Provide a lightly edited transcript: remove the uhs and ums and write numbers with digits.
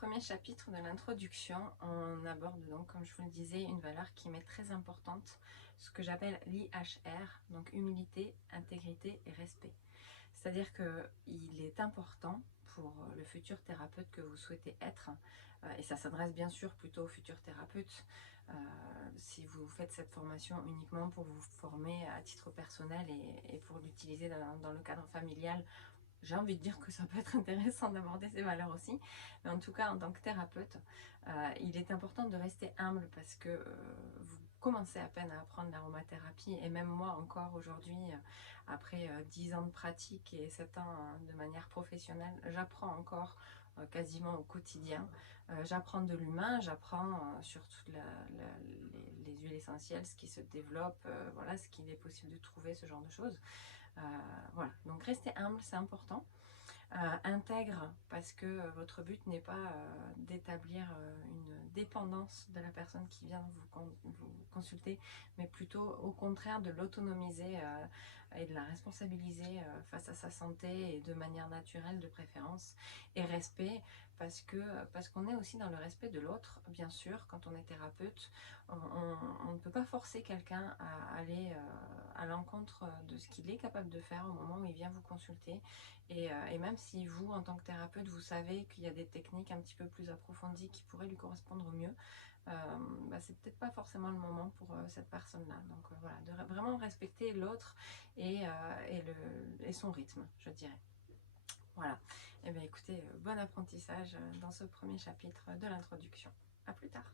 premier chapitre de l'introduction, on aborde donc, comme je vous le disais, une valeur qui m'est très importante, ce que j'appelle l'IHR, donc humilité, intégrité et respect. C'est-à-dire qu'il est important pour le futur thérapeute que vous souhaitez être, et ça s'adresse bien sûr plutôt aux futurs thérapeutes, si vous faites cette formation uniquement pour vous former à titre personnel et pour l'utiliser dans le cadre familial, j'ai envie de dire que ça peut être intéressant d'aborder ces valeurs aussi, mais en tout cas en tant que thérapeute, il est important de rester humble parce que vous commencez à peine à apprendre l'aromathérapie et même moi encore aujourd'hui, après 10 ans de pratique et 7 ans de manière professionnelle, j'apprends encore quasiment au quotidien. J'apprends de l'humain, j'apprends sur toutes les huiles essentielles, ce qui se développe, voilà, ce qu'il est possible de trouver, ce genre de choses. Euh, voilà, donc restez humble, c'est important. Intègre, parce que votre but n'est pas d'établir une dépendance de la personne qui vient vous consulter, mais plutôt au contraire de l'autonomiser et de la responsabiliser face à sa santé et de manière naturelle de préférence. Et respect, parce qu'on est aussi dans le respect de l'autre, bien sûr, quand on est thérapeute, on ne peut pas forcer quelqu'un à aller à l'encontre de ce qu'il est capable de faire au moment où il vient vous consulter. Et même si vous, en tant que thérapeute, vous savez qu'il y a des techniques un petit peu plus approfondies qui pourraient lui correspondre mieux, c'est peut-être pas forcément le moment pour cette personne-là. Donc voilà, de vraiment respecter l'autre et son rythme, je dirais. Voilà. Et bien écoutez, bon apprentissage dans ce premier chapitre de l'introduction. À plus tard.